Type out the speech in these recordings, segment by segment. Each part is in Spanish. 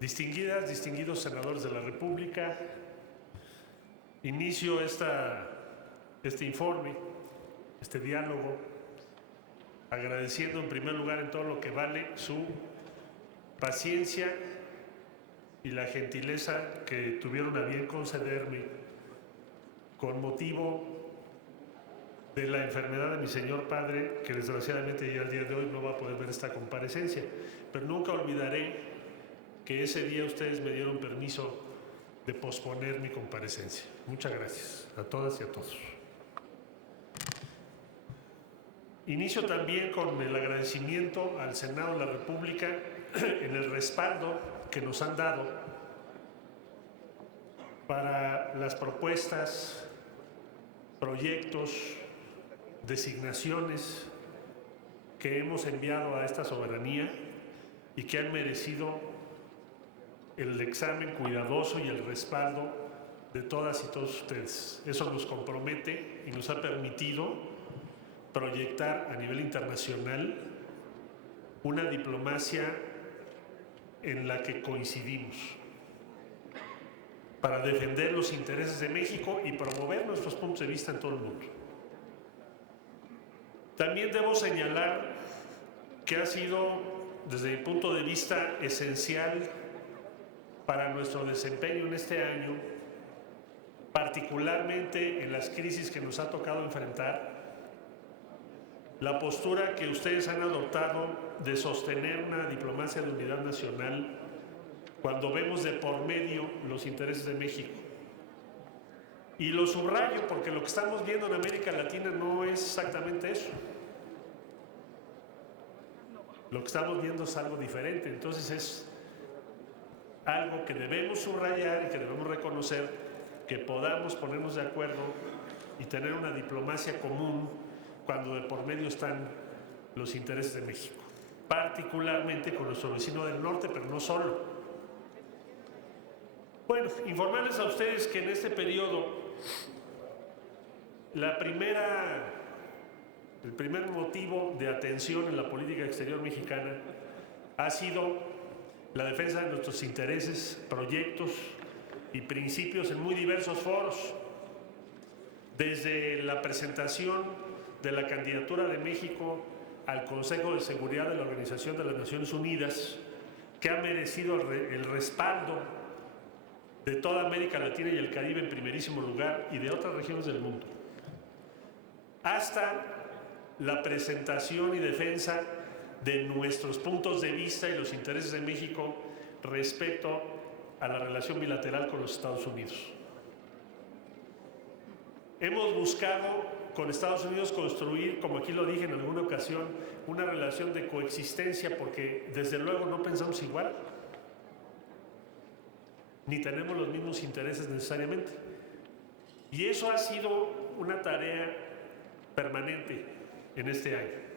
Distinguidas, distinguidos senadores de la República, inicio este informe, este diálogo, agradeciendo en primer lugar en todo lo que vale su paciencia y la gentileza que tuvieron a bien concederme con motivo de la enfermedad de mi señor padre, que desgraciadamente ya al día de hoy no va a poder ver esta comparecencia. Pero nunca olvidaré que ese día ustedes me dieron permiso de posponer mi comparecencia. Muchas gracias a todas y a todos. Inicio también con el agradecimiento al Senado de la República en el respaldo que nos han dado para las propuestas, proyectos, designaciones que hemos enviado a esta soberanía y que han merecido el examen cuidadoso y el respaldo de todas y todos ustedes. Eso nos compromete y nos ha permitido proyectar a nivel internacional una diplomacia en la que coincidimos para defender los intereses de México y promover nuestros puntos de vista en todo el mundo. También debo señalar que ha sido, desde mi punto de vista, esencial para nuestro desempeño en este año, particularmente en las crisis que nos ha tocado enfrentar, la postura que ustedes han adoptado de sostener una diplomacia de unidad nacional cuando vemos de por medio los intereses de México. Y lo subrayo porque lo que estamos viendo en América Latina no es exactamente eso. Lo que estamos viendo es algo diferente. Entonces es algo que debemos subrayar y que debemos reconocer, que podamos ponernos de acuerdo y tener una diplomacia común cuando de por medio están los intereses de México, particularmente con nuestro vecino del norte, pero no solo. Bueno, informarles a ustedes que en este periodo el primer motivo de atención en la política exterior mexicana ha sido la defensa de nuestros intereses, proyectos y principios en muy diversos foros, desde la presentación de la candidatura de México al Consejo de Seguridad de la Organización de las Naciones Unidas, que ha merecido el respaldo de toda América Latina y el Caribe en primerísimo lugar y de otras regiones del mundo, hasta la presentación y defensa de nuestros puntos de vista y los intereses de México respecto a la relación bilateral con los Estados Unidos. Hemos buscado con Estados Unidos construir, como aquí lo dije en alguna ocasión, una relación de coexistencia porque desde luego no pensamos igual, ni tenemos los mismos intereses necesariamente. Y eso ha sido una tarea permanente en este año.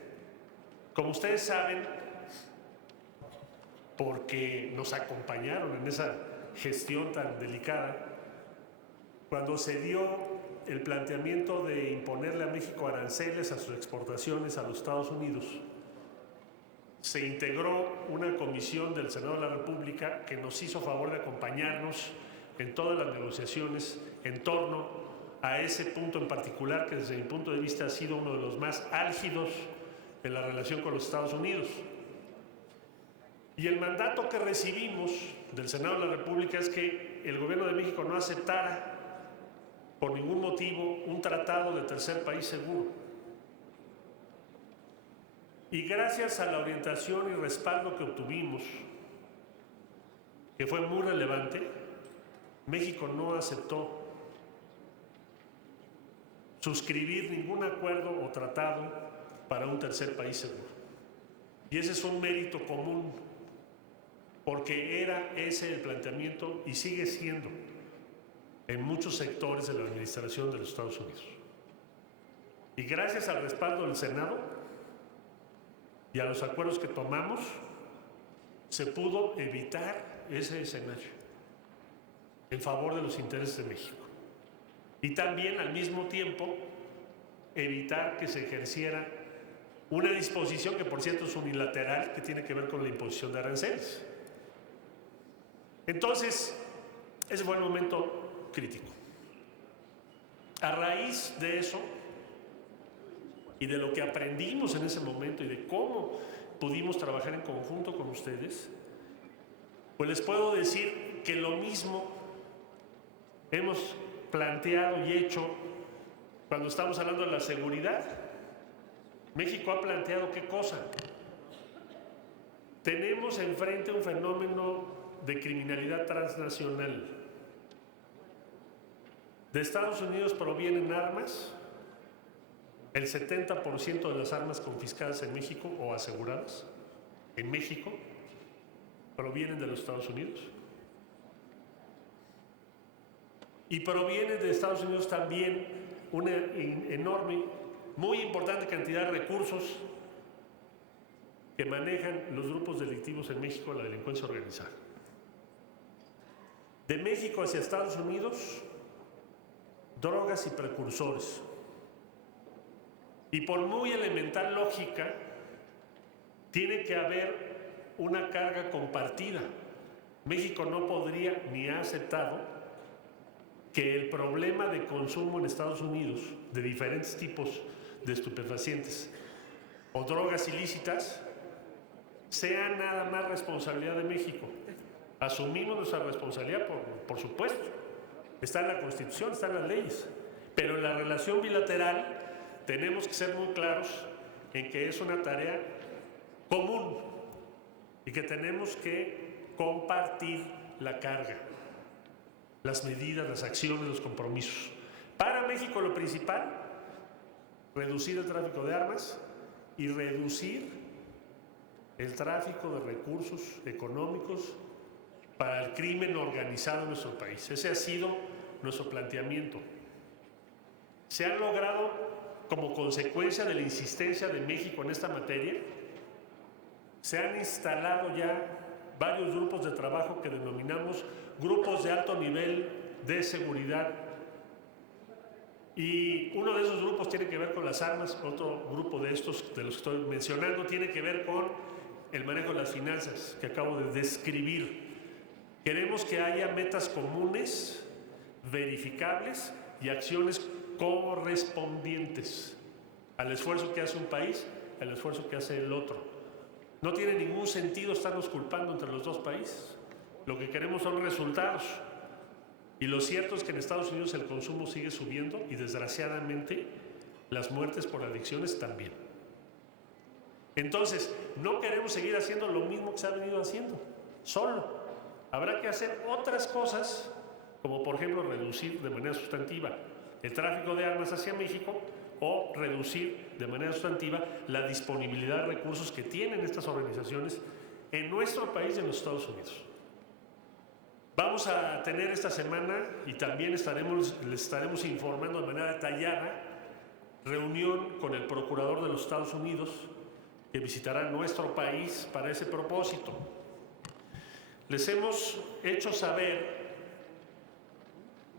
Como ustedes saben, porque nos acompañaron en esa gestión tan delicada, cuando se dio el planteamiento de imponerle a México aranceles a sus exportaciones a los Estados Unidos, se integró una comisión del Senado de la República que nos hizo favor de acompañarnos en todas las negociaciones en torno a ese punto en particular que desde mi punto de vista ha sido uno de los más álgidos en la relación con los Estados Unidos. Y el mandato que recibimos del Senado de la República es que el gobierno de México no aceptara por ningún motivo un tratado de tercer país seguro. Y gracias a la orientación y respaldo que obtuvimos, que fue muy relevante, México no aceptó suscribir ningún acuerdo o tratado para un tercer país seguro. Y ese es un mérito común, porque era ese el planteamiento y sigue siendo en muchos sectores de la administración de los Estados Unidos. Y gracias al respaldo del Senado y a los acuerdos que tomamos, se pudo evitar ese escenario en favor de los intereses de México. Y también, al mismo tiempo, evitar que se ejerciera una disposición que, por cierto, es unilateral, que tiene que ver con la imposición de aranceles. Entonces, ese fue el momento crítico. A raíz de eso y de lo que aprendimos en ese momento y de cómo pudimos trabajar en conjunto con ustedes, pues les puedo decir que lo mismo hemos planteado y hecho cuando estamos hablando de la seguridad. México ha planteado ¿qué cosa? Tenemos enfrente un fenómeno de criminalidad transnacional. De Estados Unidos provienen armas, el 70% de las armas confiscadas en México o aseguradas en México provienen de los Estados Unidos. Y proviene de Estados Unidos también una enorme, muy importante cantidad de recursos que manejan los grupos delictivos en México, la delincuencia organizada. De México hacia Estados Unidos, drogas y precursores. Y por muy elemental lógica, tiene que haber una carga compartida. México no podría ni ha aceptado que el problema de consumo en Estados Unidos de diferentes tipos de estupefacientes o drogas ilícitas sea nada más responsabilidad de México. Asumimos nuestra responsabilidad, por supuesto. Está en la Constitución, está en las leyes. Pero en la relación bilateral tenemos que ser muy claros en que es una tarea común y que tenemos que compartir la carga, las medidas, las acciones, los compromisos. Para México lo principal, reducir el tráfico de armas y reducir el tráfico de recursos económicos para el crimen organizado en nuestro país. Ese ha sido nuestro planteamiento. Se han logrado, como consecuencia de la insistencia de México en esta materia, se han instalado ya varios grupos de trabajo que denominamos grupos de alto nivel de seguridad. Y uno de esos grupos tiene que ver con las armas, otro grupo de estos, de los que estoy mencionando, tiene que ver con el manejo de las finanzas que acabo de describir. Queremos que haya metas comunes, verificables y acciones correspondientes al esfuerzo que hace un país, al esfuerzo que hace el otro. No tiene ningún sentido estarnos culpando entre los dos países. Lo que queremos son resultados. Y lo cierto es que en Estados Unidos el consumo sigue subiendo y desgraciadamente las muertes por adicciones también. Entonces, no queremos seguir haciendo lo mismo que se ha venido haciendo, solo. Habrá que hacer otras cosas, como por ejemplo reducir de manera sustantiva el tráfico de armas hacia México o reducir de manera sustantiva la disponibilidad de recursos que tienen estas organizaciones en nuestro país y en los Estados Unidos. Vamos a tener esta semana, y también les estaremos informando de manera detallada, reunión con el procurador de los Estados Unidos, que visitará nuestro país para ese propósito. Les hemos hecho saber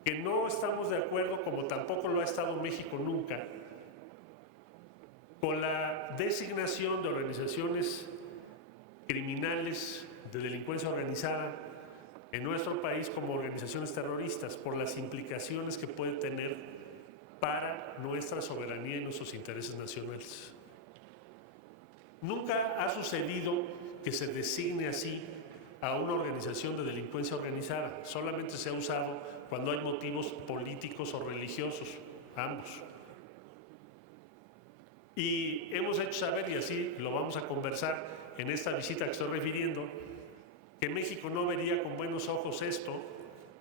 que no estamos de acuerdo, como tampoco lo ha estado México nunca, con la designación de organizaciones criminales de delincuencia organizada en nuestro país como organizaciones terroristas por las implicaciones que puede tener para nuestra soberanía y nuestros intereses nacionales. Nunca ha sucedido que se designe así a una organización de delincuencia organizada. Solamente se ha usado cuando hay motivos políticos o religiosos, ambos. Y hemos hecho saber, y así lo vamos a conversar en esta visita que estoy refiriendo, que México no vería con buenos ojos esto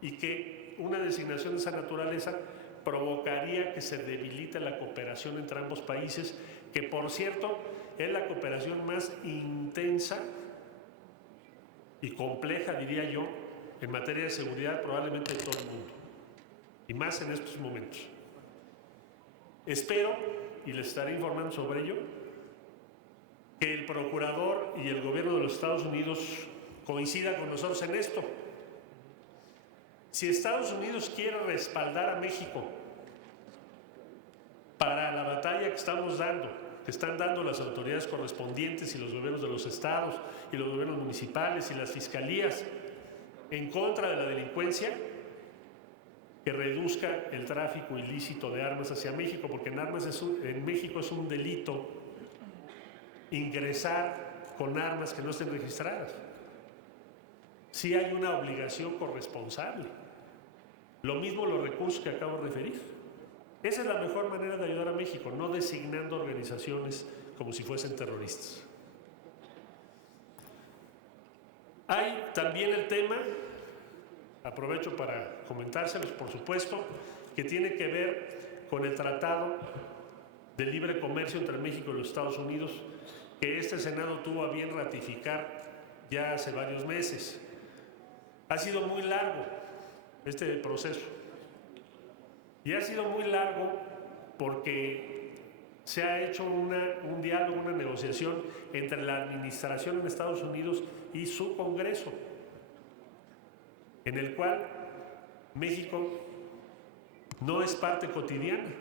y que una designación de esa naturaleza provocaría que se debilite la cooperación entre ambos países, que por cierto es la cooperación más intensa y compleja, diría yo, en materia de seguridad probablemente de todo el mundo, y más en estos momentos. Espero, y les estaré informando sobre ello, que el procurador y el gobierno de los Estados Unidos coincidan con nosotros en esto. Si Estados Unidos quiere respaldar a México para la batalla que estamos dando, que están dando las autoridades correspondientes y los gobiernos de los estados y los gobiernos municipales y las fiscalías en contra de la delincuencia, que reduzca el tráfico ilícito de armas hacia México, porque en México es un delito ingresar con armas que no estén registradas. Sí hay una obligación corresponsable. Lo mismo los recursos que acabo de referir. Esa es la mejor manera de ayudar a México, no designando organizaciones como si fuesen terroristas. Hay también el tema, aprovecho para comentárselos, por supuesto, que tiene que ver con el Tratado de Libre Comercio entre México y los Estados Unidos, que este Senado tuvo a bien ratificar ya hace varios meses. Ha sido muy largo este proceso. Y ha sido muy largo porque se ha hecho un diálogo, una negociación entre la administración en Estados Unidos y su Congreso, en el cual México no es parte cotidiana,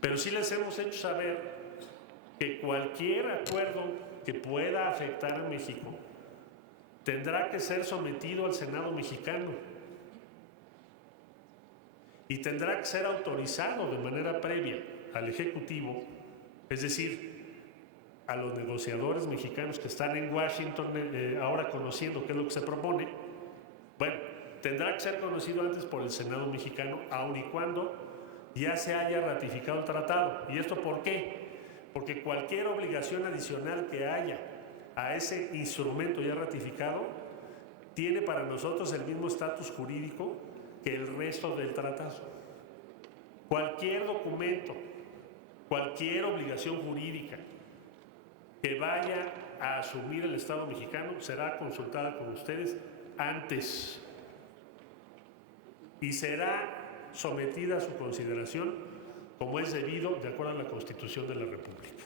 pero sí les hemos hecho saber que cualquier acuerdo que pueda afectar a México tendrá que ser sometido al Senado mexicano y tendrá que ser autorizado de manera previa al Ejecutivo, es decir, a los negociadores mexicanos que están en Washington ahora conociendo qué es lo que se propone. Bueno, tendrá que ser conocido antes por el Senado mexicano, aun y cuando ya se haya ratificado el tratado. ¿Y esto por qué? Porque cualquier obligación adicional que haya a ese instrumento ya ratificado tiene para nosotros el mismo estatus jurídico que el resto del tratado. Cualquier documento, cualquier obligación jurídica que vaya a asumir el Estado mexicano será consultada con ustedes antes y será sometida a su consideración como es debido de acuerdo a la Constitución de la República.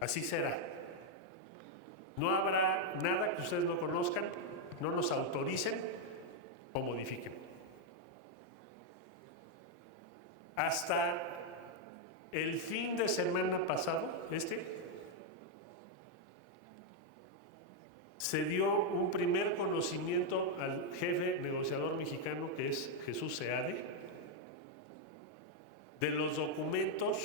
Así será. No habrá nada que ustedes no conozcan, no nos autoricen o modifiquen. Hasta el fin de semana pasado, se dio un primer conocimiento al jefe negociador mexicano, que es Jesús Seade, de los documentos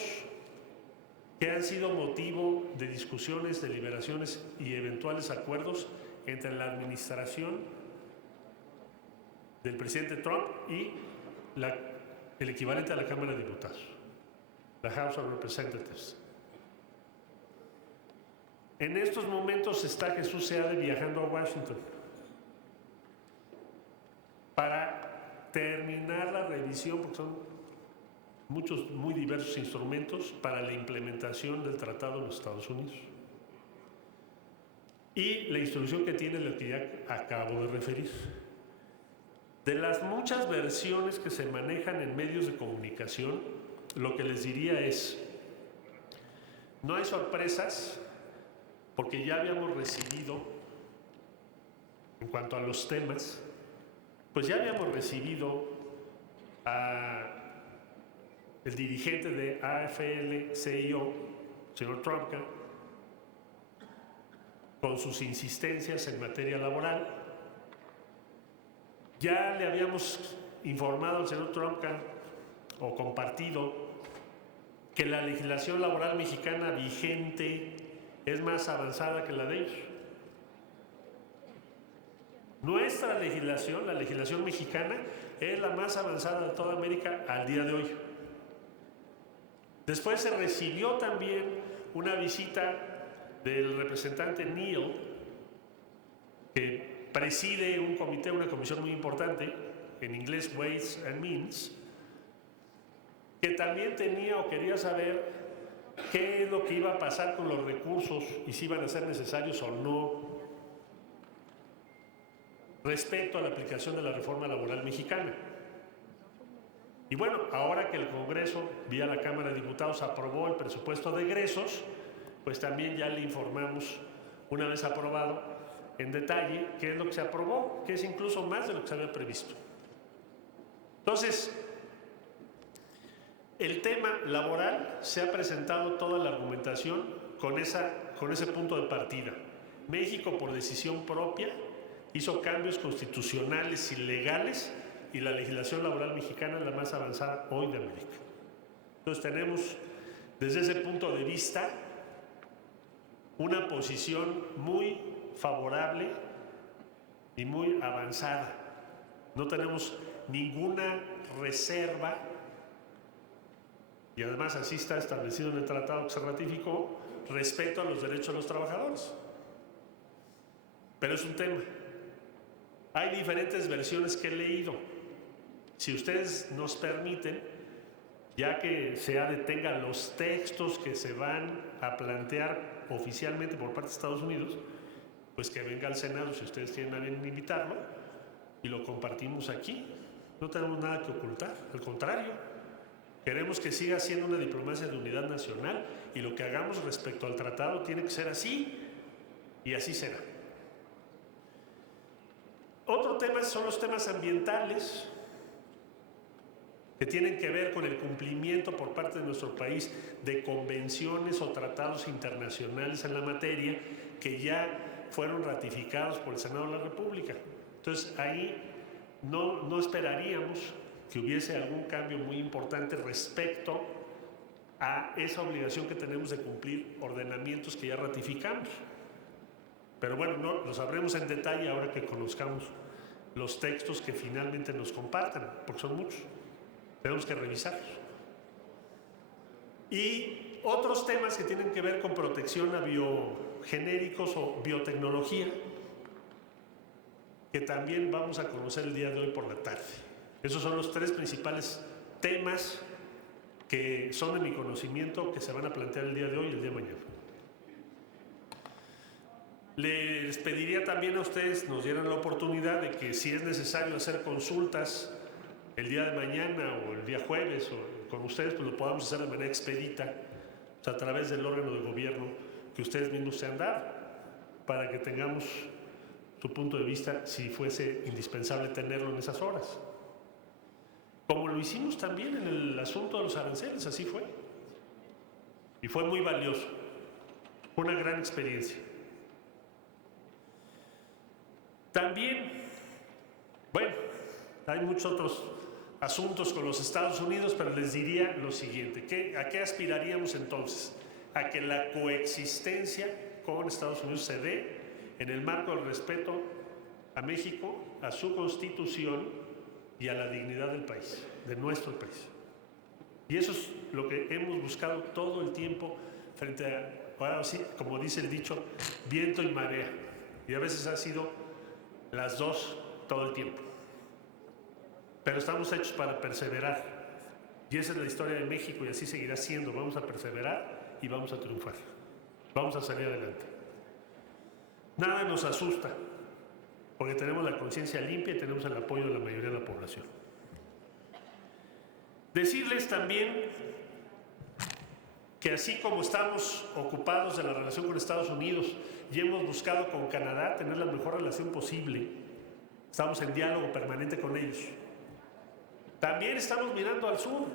que han sido motivo de discusiones, deliberaciones y eventuales acuerdos entre la administración del presidente Trump y el equivalente a la Cámara de Diputados, la House of Representatives. En estos momentos está Jesús Seade viajando a Washington para terminar la revisión, porque son muchos muy diversos instrumentos para la implementación del tratado en los Estados Unidos. Y la instrucción que tiene lo que ya acabo de referir. De las muchas versiones que se manejan en medios de comunicación, lo que les diría es, no hay sorpresas, porque ya habíamos recibido, en cuanto a los temas, pues ya habíamos recibido a el dirigente de AFL-CIO, señor Trumka, con sus insistencias en materia laboral. Ya le habíamos informado al señor Trumka, o compartido, que la legislación laboral mexicana vigente es más avanzada que la de ellos. Nuestra legislación, la legislación mexicana, es la más avanzada de toda América al día de hoy. Después se recibió también una visita del representante Neal, que preside un comité, una comisión muy importante, en inglés Ways and Means, que también tenía o quería saber qué es lo que iba a pasar con los recursos y si iban a ser necesarios o no respecto a la aplicación de la reforma laboral mexicana. Y bueno, ahora que el Congreso, vía la Cámara de Diputados, aprobó el presupuesto de egresos, pues también ya le informamos, una vez aprobado, en detalle, qué es lo que se aprobó, que es incluso más de lo que se había previsto. Entonces, el tema laboral se ha presentado toda la argumentación con ese punto de partida. México, por decisión propia, hizo cambios constitucionales y legales, y la legislación laboral mexicana es la más avanzada hoy de América. Entonces tenemos, desde ese punto de vista, una posición muy favorable y muy avanzada. No tenemos ninguna reserva, y además así está establecido en el tratado que se ratificó, respecto a los derechos de los trabajadores. Pero es un tema. Hay diferentes versiones que he leído. Si ustedes nos permiten, ya que se detengan los textos que se van a plantear oficialmente por parte de Estados Unidos, pues que venga al Senado si ustedes tienen a bien invitarlo y lo compartimos aquí. No tenemos nada que ocultar, al contrario, queremos que siga siendo una diplomacia de unidad nacional, y lo que hagamos respecto al tratado tiene que ser así, y así será. Otro tema son los temas ambientales, que tienen que ver con el cumplimiento por parte de nuestro país de convenciones o tratados internacionales en la materia que ya fueron ratificados por el Senado de la República. Entonces ahí no esperaríamos que hubiese algún cambio muy importante respecto a esa obligación que tenemos de cumplir ordenamientos que ya ratificamos. Pero bueno, no lo sabremos en detalle ahora que conozcamos los textos que finalmente nos compartan, porque son muchos. Tenemos que revisarlos. Y otros temas que tienen que ver con protección a biogenéricos o biotecnología, que también vamos a conocer el día de hoy por la tarde. Esos son los tres principales temas que son de mi conocimiento, que se van a plantear el día de hoy y el día de mañana. Les pediría también a ustedes nos dieran la oportunidad de que, si es necesario hacer consultas el día de mañana o el día jueves o con ustedes, pues lo podamos hacer de manera expedita, o sea, a través del órgano de gobierno que ustedes mismos se han dado, para que tengamos su punto de vista si fuese indispensable tenerlo en esas horas. Como lo hicimos también en el asunto de los aranceles, así fue. Y fue muy valioso, fue una gran experiencia. También, bueno, hay muchos otros asuntos con los Estados Unidos, pero les diría lo siguiente, ¿a qué aspiraríamos entonces? A que la coexistencia con Estados Unidos se dé en el marco del respeto a México, a su Constitución y a la dignidad del país, de nuestro país. Y eso es lo que hemos buscado todo el tiempo frente a, ahora sí, como dice el dicho, viento y marea. Y a veces ha sido las dos todo el tiempo. Pero estamos hechos para perseverar. Y esa es la historia de México y así seguirá siendo. Vamos a perseverar y vamos a triunfar. Vamos a salir adelante. Nada nos asusta, porque tenemos la conciencia limpia y tenemos el apoyo de la mayoría de la población. Decirles también que así como estamos ocupados de la relación con Estados Unidos y hemos buscado con Canadá tener la mejor relación posible, estamos en diálogo permanente con ellos, también estamos mirando al sur.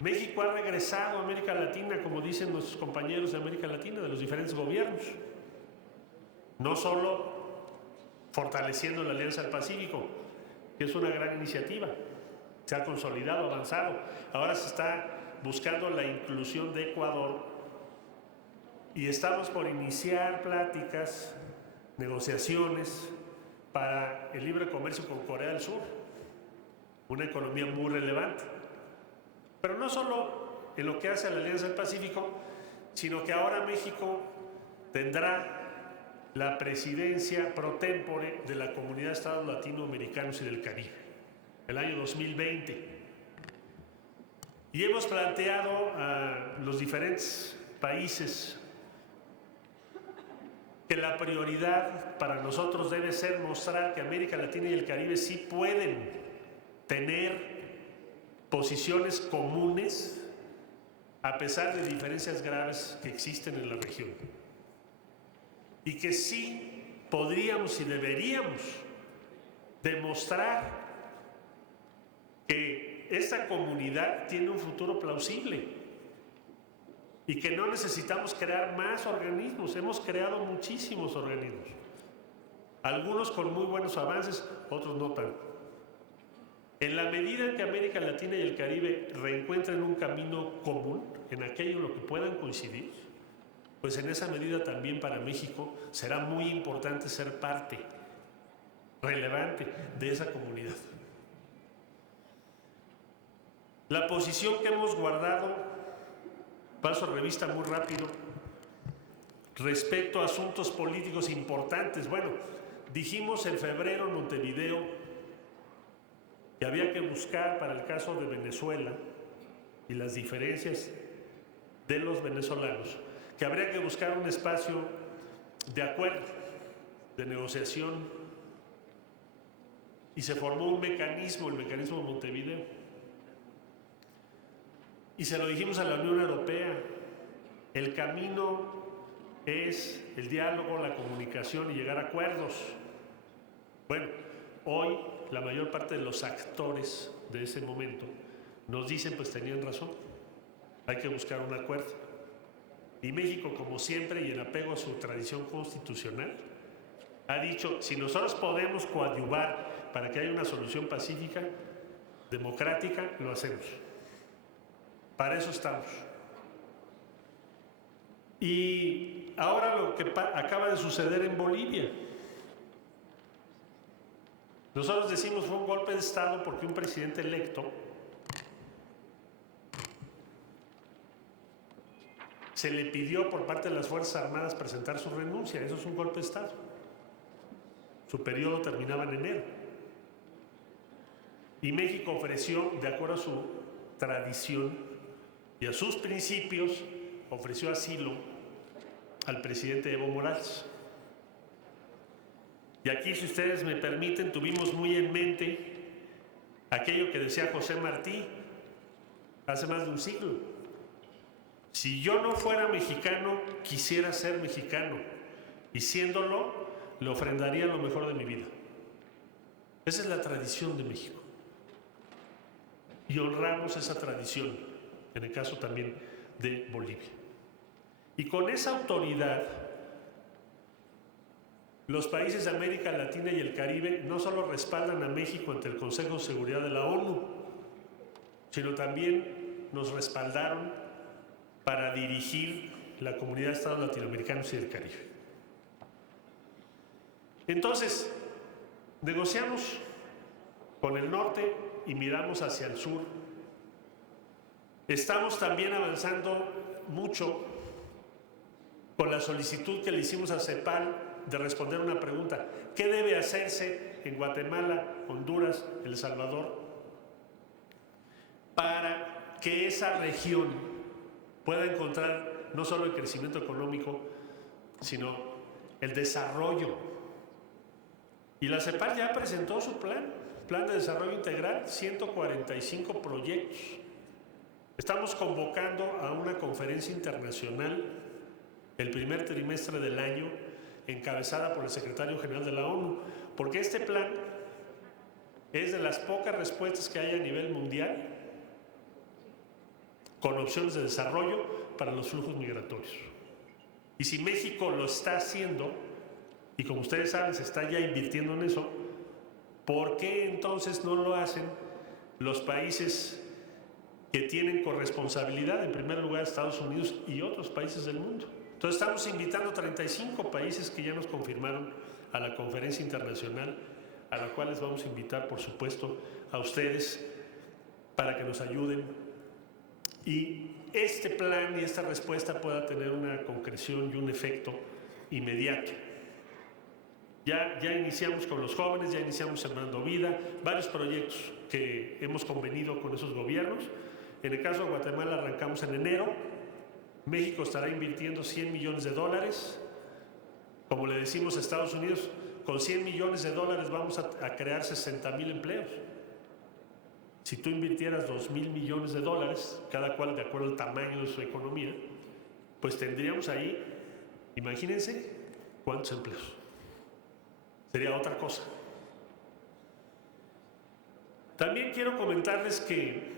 México ha regresado a América Latina, como dicen nuestros compañeros de América Latina, de los diferentes gobiernos, no solo fortaleciendo la Alianza del Pacífico, que es una gran iniciativa, se ha consolidado, avanzado. Ahora se está buscando la inclusión de Ecuador y estamos por iniciar pláticas, negociaciones para el libre comercio con Corea del Sur, una economía muy relevante. Pero no solo en lo que hace a la Alianza del Pacífico, sino que ahora México tendrá la presidencia pro tempore de la Comunidad de Estados Latinoamericanos y del Caribe, el año 2020. Y hemos planteado a los diferentes países que la prioridad para nosotros debe ser mostrar que América Latina y el Caribe sí pueden tener posiciones comunes a pesar de diferencias graves que existen en la región. Y que sí podríamos y deberíamos demostrar que esta comunidad tiene un futuro plausible. y que no necesitamos crear más organismos. Hemos creado muchísimos organismos, algunos con muy buenos avances, otros no tanto. En la medida en que América Latina y el Caribe reencuentren un camino común, en aquello en lo que puedan coincidir, pues en esa medida también para México será muy importante ser parte relevante de esa comunidad. La posición que hemos guardado, paso a revista muy rápido, respecto a asuntos políticos importantes. Bueno, dijimos en febrero en Montevideo que había que buscar para el caso de Venezuela y las diferencias de los venezolanos, que habría que buscar un espacio de acuerdo, de negociación, y se formó un mecanismo, el mecanismo de Montevideo. Y se lo dijimos a la Unión Europea, el camino es el diálogo, la comunicación y llegar a acuerdos. Bueno, hoy la mayor parte de los actores de ese momento nos dicen, pues tenían razón, hay que buscar un acuerdo. Y México, como siempre, y en apego a su tradición constitucional, ha dicho, si nosotros podemos coadyuvar para que haya una solución pacífica, democrática, lo hacemos. Para eso estamos. Y ahora lo que acaba de suceder en Bolivia. Nosotros decimos fue un golpe de Estado porque un presidente electo se le pidió por parte de las Fuerzas Armadas presentar su renuncia. Eso es un golpe de Estado. Su periodo terminaba en enero. Y México ofreció, de acuerdo a su tradición y a sus principios, ofreció asilo al presidente Evo Morales. Y aquí, si ustedes me permiten, tuvimos muy en mente aquello que decía José Martí hace más de un siglo. Si yo no fuera mexicano, quisiera ser mexicano, y siéndolo, le ofrendaría lo mejor de mi vida. Esa es la tradición de México. Y honramos esa tradición, en el caso también de Bolivia. Y con esa autoridad, los países de América Latina y el Caribe no solo respaldan a México ante el Consejo de Seguridad de la ONU, sino también nos respaldaron para dirigir la Comunidad de Estados Latinoamericanos y del Caribe. Entonces, negociamos con el norte y miramos hacia el sur. Estamos también avanzando mucho con la solicitud que le hicimos a CEPAL de responder una pregunta. ¿Qué debe hacerse en Guatemala, Honduras, El Salvador para que esa región pueda encontrar no solo el crecimiento económico, sino el desarrollo? Y la CEPAL ya presentó su plan de desarrollo integral, 145 proyectos. Estamos convocando a una conferencia internacional el primer trimestre del año, encabezada por el secretario general de la ONU, porque este plan es de las pocas respuestas que hay a nivel mundial con opciones de desarrollo para los flujos migratorios. Y si México lo está haciendo, y como ustedes saben, se está ya invirtiendo en eso, ¿por qué entonces no lo hacen los países que tienen corresponsabilidad? En primer lugar, Estados Unidos y otros países del mundo. Entonces estamos invitando 35 países que ya nos confirmaron a la conferencia internacional, a la cual les vamos a invitar, por supuesto, a ustedes para que nos ayuden y este plan y esta respuesta pueda tener una concreción y un efecto inmediato. Ya iniciamos con los jóvenes, ya iniciamos Sembrando Vida, varios proyectos que hemos convenido con esos gobiernos. En el caso de Guatemala arrancamos en enero. México estará invirtiendo $100 millones. Como le decimos a Estados Unidos, con $100 millones vamos a crear 60,000 empleos. Si tú invirtieras $2,000 millones, cada cual de acuerdo al tamaño de su economía, pues tendríamos ahí, imagínense, ¿cuántos empleos? Sería otra cosa. También quiero comentarles que